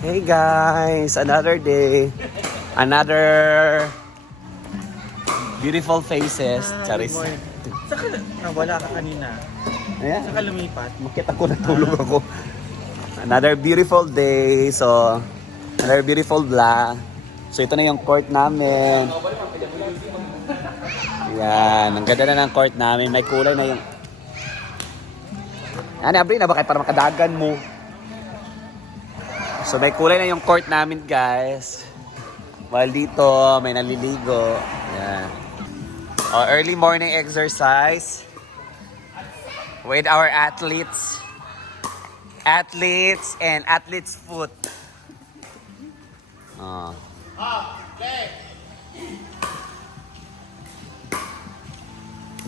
Hey guys, another day, another beautiful faces. Charis. Saka nawala ka kanina. Ayan, Saka lumipat. makita ko natulog ako. Another beautiful day, so another beautiful vlog. So ito na yung court namin. Yan, ang ganda na ng court namin. May kulay na yung... Ano, abri na ba kayo para makadagan mo? So may kulay na yung court namin, guys. While dito, may naliligo. Yan. Early morning exercise with our athletes. Athletes and athletes foot.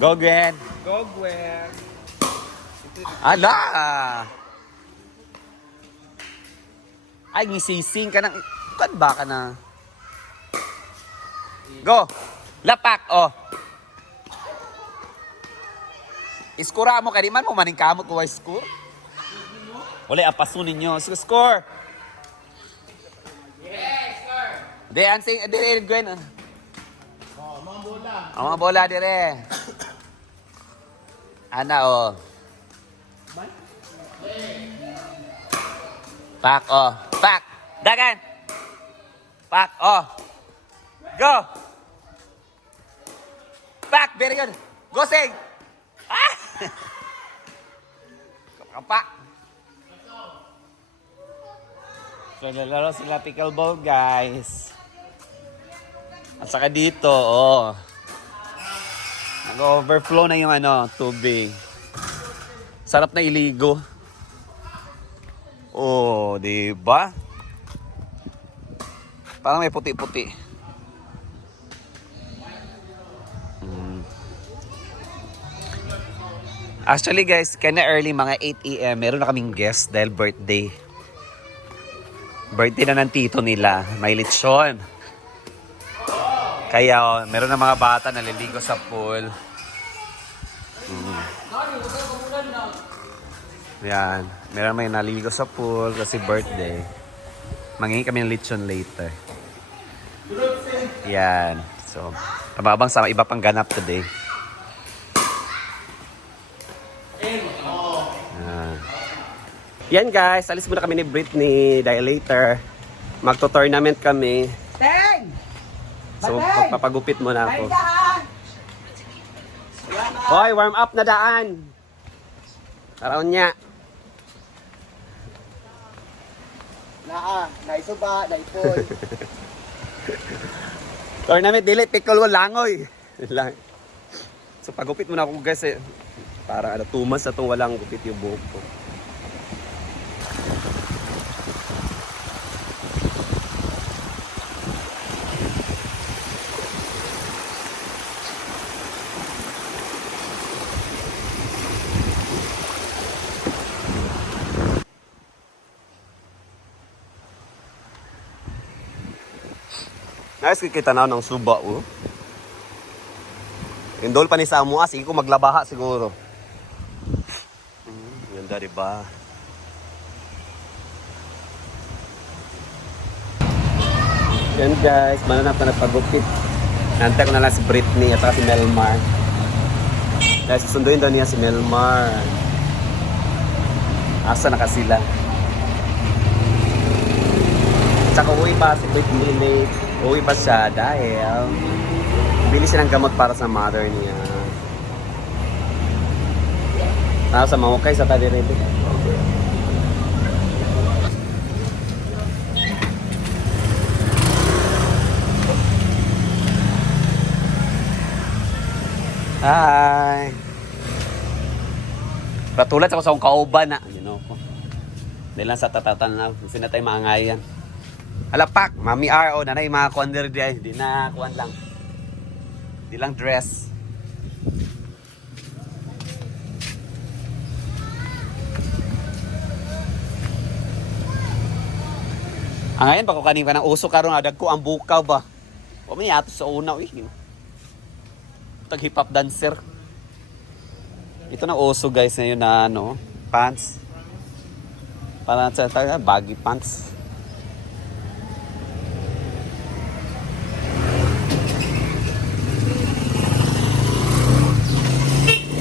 Go, Gwen. Go, Gwen. Ala! Ay, ngisising ka ng... Kan ba ka na? Go! Lapak, oh! Iskura mo, kaniman mo, maning kamot ko, score? Wala, apasunin nyo. Score! Yeah, score! Di, ansing, dire, Gwen. Mga bola. Mga bola, dire. Ana, oh. Pak, oh. Pak! Dagan! Pak, oh. Go! Pak! Very good. Go, sing! Ah! Kapak! So, nalaro sila pickleball, guys. At saka dito, oh. Nag-overflow na yung tubig. Sarap na iligo. Oh, di ba? Parang may puti-puti. Actually, guys, kinda early, mga 8 AM, meron na kaming guest dahil birthday. Birthday na ng tito nila. May lechon. Kaya, meron na mga bata naliligo sa pool. Yan. Meron may naliligo sa pool kasi birthday. Mangingi kami ng lechon later. Yan. So, tababang sa iba pang ganap today. Yan guys, alis muna kami ni Britney dahil later magto-tournament kami. So, papagupit muna ako. Hoy, warm up na daan. Taraon niya. Naisuba, naipon. Tournament dili, pickle ko langoy. So, pagupit muna ako guys eh. Para 2 months na itong walang gupit yung buhok ko. Nice, kikita na ng suba, oh. Indol pa ni Samu, sige ko maglabaha siguro. Ganda, diba? Yan guys, mananap na nagpagupit. Nantay ko na lang si Britney at saka si Melmar. Guys, susunduin daw niya si Melmar. Asa na ka sila? Tsaka uwi pa si Britney late. Uwi pa siya dahil bili siya ng gamot para sa mother niya. Tapos sa mahukay sa tadirete. Hi! Patulat ako sa akong kauban na. You know ko. Dahil lang sa tatatan na. Kasi na tayo maangayan. Alapak! Mami R.O. na na yung mga konder diyan. Di na kuwan lang. Di lang dress. Ngayon pa ko kanina ng uso karon adag ko ang bukaw ba. O may ato sa una tag hip hop dancer. Ito na uso guys ngayon na pants. Para sa baggy pants.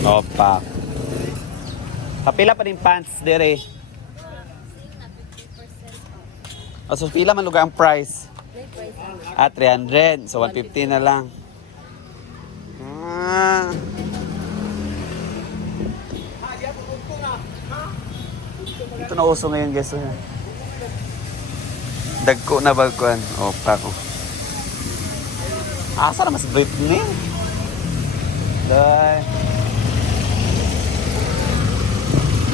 Opa. Kapila pa rin pants, dire. O, so pila man lugar ang price? 300. So, 150 na lang. Ah. Ito na uso ngayon, guys. Dagko na bagkuan. Opa ko. Asa na mas Britney? Dai.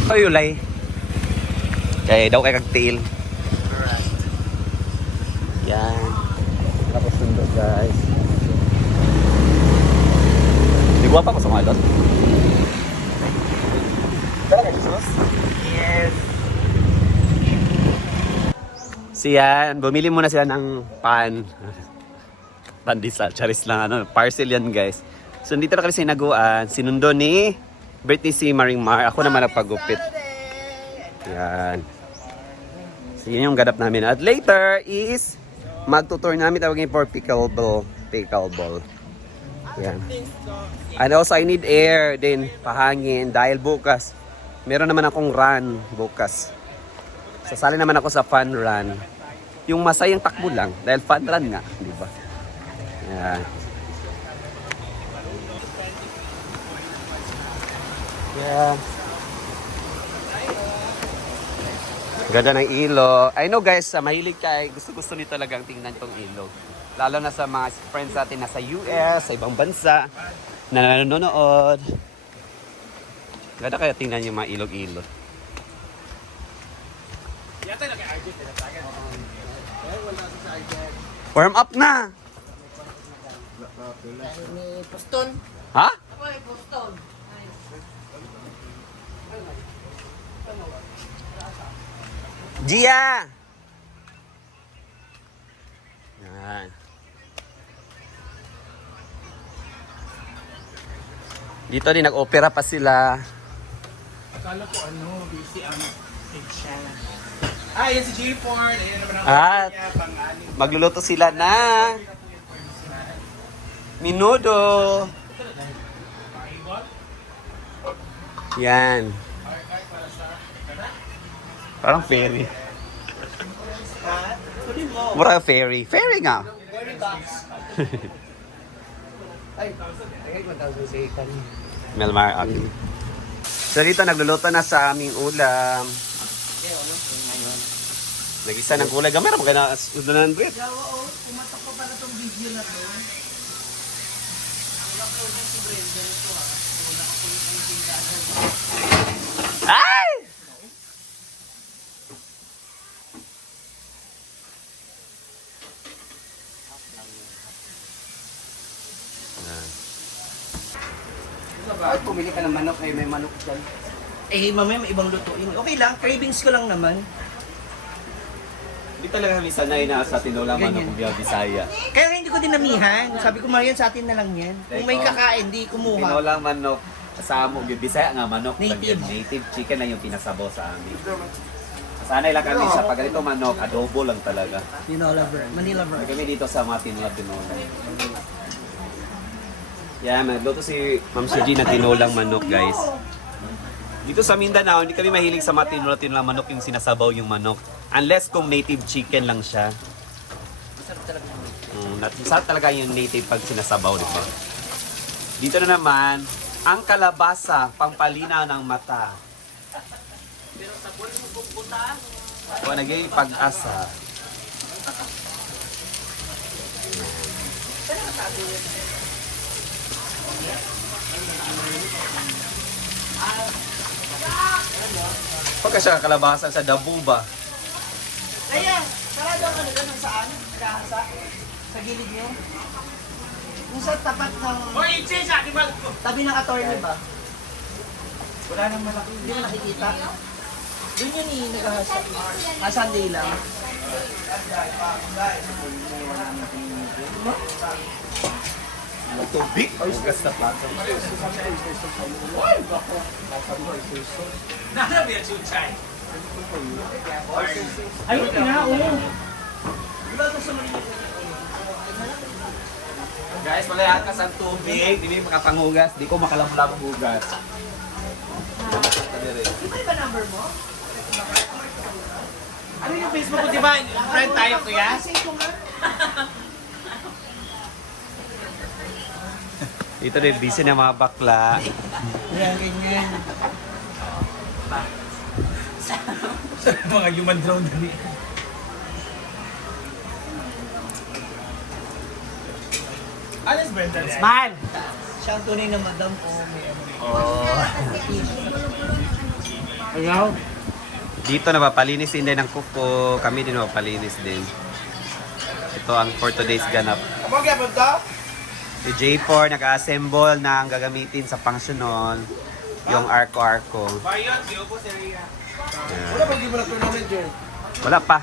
Ay, ulay. Kaya daw kay kagtiil. Yan. Tapos sundo, guys. Di guwapa ko sa mga lot. Talaga, Jesus? Yes. Siyan, bumili muna sila ng pan. Pandesal, charis lang, parcel yan, guys. So, dito na kami sa hinaguan. Sinundo ni Britney C. Maringmar. Ako naman nagpagupit. Yan. So, yun yung ganap namin. At later is magtutour namin tawagin for pickleball. Pickleball. Yan. And also, I need air din, pahangin. Dahil bukas, meron naman akong run bukas. Sasali naman ako sa fun run. Yung masayang takbo lang. Dahil fun run nga, di ba? Yan. Yeah. Ganda ng ilog. I know guys, mahilig ka, gusto niyo talagang tingnan tong ilog. Lalo na sa mga friends natin na sa US, sa ibang bansa, na nanonood. Ganda kaya tingnan yung mga ilog-ilog. Warm up na! May poston. Ha? Ako may poston. Gia! Yan. Dito din nag-opera pa sila. Akala ko busy ang siya. Yan si J-Ford. Ayan naman ang At niya, pang-anim. magluluto sila ng minudo. Yan. Parang ferry. Mura ferry. Ferry nga. Melmar, okay. So dito nagluluto na sa aming ulam. Nag-isa ng kulay. Gamera mo ka na 100. Oo, pumatok ko para tong video na to. Ay! Ay, pumili ka ng manok na may manok dyan. Mamaya may ibang lutuin. Okay lang, cravings ko lang naman. Hindi talaga kami sanay na sa tinulang manok ng Bisaya. Kaya hindi ko dinamihan. Sabi ko, Marian, sa atin na lang yan. Kung may kakain, di kumuha. Tinulang manok sa amo, Bisaya nga manok. Native. Native chicken lang yung pinasabaw sa amin. Sanay lang kami sa pag ganito manok, adobo lang talaga. Manila ver. Kami dito sa mga tinulang. Yeah, nagluto si Ma'am Suji na tinulang manok, guys. Dito sa Mindanao, hindi kami mahilig sa mga tinulang manok yung sinasabaw yung manok. Unless kung native chicken lang siya. Masarap talaga. Masarap talaga yung native pag sinasabaw, di ba? Dito na naman, ang kalabasa, pampalinaw ng mata. Pero sa buwan mo pupunta, O, naging pag-asa. Pagka siya kalabasan sa Dabu ba? Ayan, sarado ang ano doon saan? Nagahasa? Sa gilid niyo? Yung sa tapat ng... Tabi ng attorney ba? Wala nang malaki. Hindi mo nakikita? Doon yun nagahasa. Sunday lang. Tubig? Hugas na plato. Ayun nga, oo. Diba ito sa mga Guys, wala ka sa tubig. Hindi makapangugas. Di ko makalamlam hugas. Ito ba number mo? Ano yung Facebook ko, di ba? Friend tayo, kuya? Kasi ko nga. Dito rin, busy na mga bakla. Yan, ganyan. Mga human drone dali. Alas Brenda? Smile! Siya ang tunay na madam o may ano. Ayaw? Dito napapalinis din ng kuko. Kami din napapalinis din. Ito ang for today's ganap. Kapag yapon to? Si J4 nag-assemble ng gagamitin sa pangsyonon. Yung arko-arko. Bayot, di upo si Rhea. Yan. Wala pag di mo na tournament yun. Wala pa.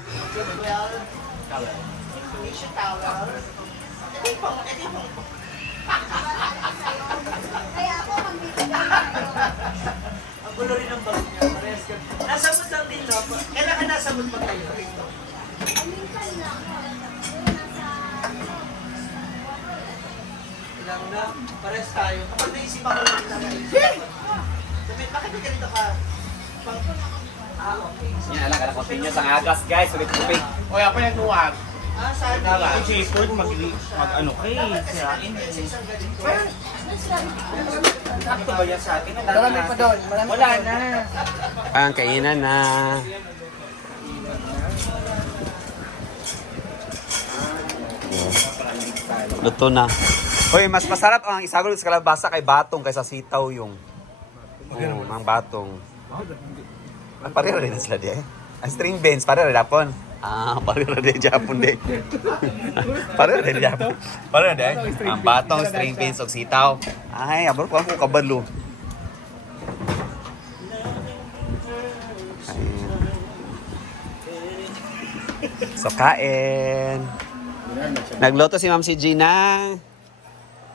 Tissue towel. Ito yung pang, ito yung pang. Ang gulo rin ng bag niya. Parehas ka. Nasamot lang din, no? Kailan ka nasamot pa kayo? Ilang na? Parehas tayo. Kapag naisipan ko lang na naisipan. Sabi, bakit ka ganito ka? Pang... okay. Yan lang, continue sa agas guys. Ulit tubig. O, yan pa yung tuwag. Saan Si J-Ford mag-ano kay sirain. Sakto ba yan sa atin? Marami pa doon. Wala na. Ang kainan na. Luto na. Hoy, mas masarap ang isagol sa kalabasa kay batong kaysa sitaw yung. Oh, ang batong. Ah, pareho rin sila di eh. Ang string beans, pareho rin Japon. Ah, pareho rin Japon di. Pareho rin Japon. Pareho rin. Ang batong, string beans, o sitaw. Ay, abor ko ako kabalo. So, kain. Nagluto si Ma'am si Gina.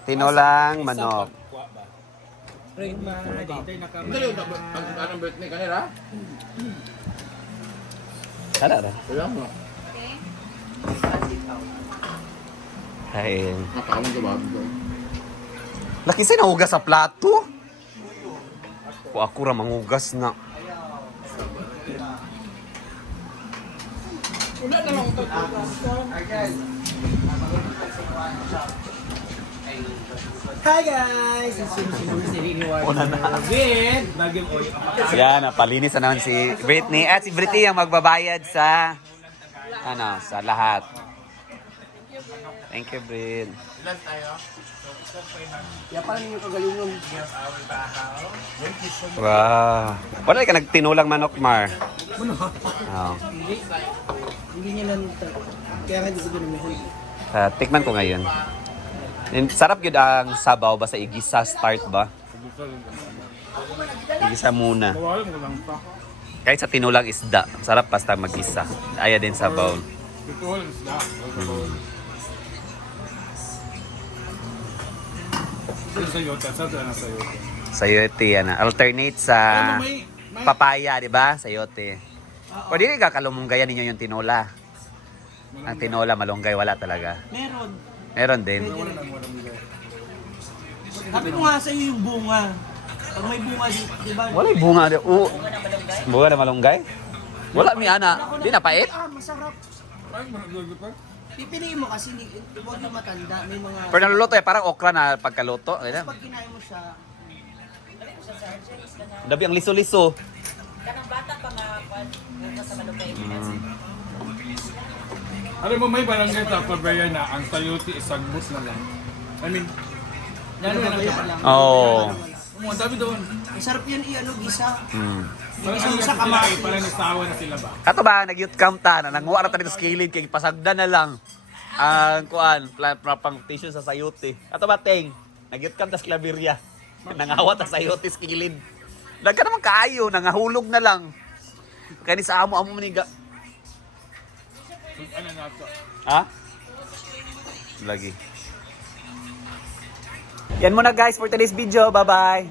Tinolang manok. Hindi yung anong birthday kanila? Wala na. Wala mo. Kain. Nakakalang ka ba? Laki sa'yo nahugas sa plato. O ako ra mangugas na. Wala na lang ito. Hi guys! Si Riniwar. Una na. With, lagi mo Yan, napalinis na naman si Britney. At si Britney ang magbabayad sa sa lahat. Thank you, Brit. ilan tayo? Yapan yung kagalingon. Wow. Wala ka nagtinulang manok, Mar. Oh. Hindi niya lang kaya nga hindi ko doon namin. Tikman ko ngayon. And sarap yun ang sabaw ba sa igisa start ba? Igisa muna. Wala mo lang pa. Kahit sa tinulang isda, sarap basta mag-isa. Aya din sabaw. Ito wala isda. Ano sa yota? Saan na sa yota? Sayote yan. Alternate sa papaya, di ba? Sayote. Pwede ka kalumunggayan ninyo yung tinola. Ang tinola, malunggay, wala talaga. Meron. Meron din. Sabi ko nga sa iyo yung bunga. Pag may bunga, di ba? Wala yung bunga. Bunga na malunggay? Wala mi ana. Di na pait? Masarap. Pipiliin mo kasi huwag na matanda. May mga... Pero naluluto eh, parang okra na pagkaluto. Ayun. Pag kinain mo siya, Dabi ang liso-liso. Kanang bata pa nga sa malunggay. Alam mo, may barangay sa Corbeya na ang sayote isagbot na lang. I mean, yan na lang. Oo. Ang dami doon. masarap yan i-ano, gisa. Parang Isang ang sa sila kamatis. eh, parang nagsawa na sila ba? Kato ba, nag-youth camp ta na nanguha na tayo sa kilid kay pasagda na lang ang kuan, pang tissue sa sayote. Kato ba, Teng? Nag-youth camp ta sa Claveria. Nangawa ta sa sayote sa kilid. Nagka naman kaayo, nangahulog na lang. Kaya ni sa amo maniga. Ano na ito? Ha? Lagi. Yan muna guys for today's video. Bye-bye.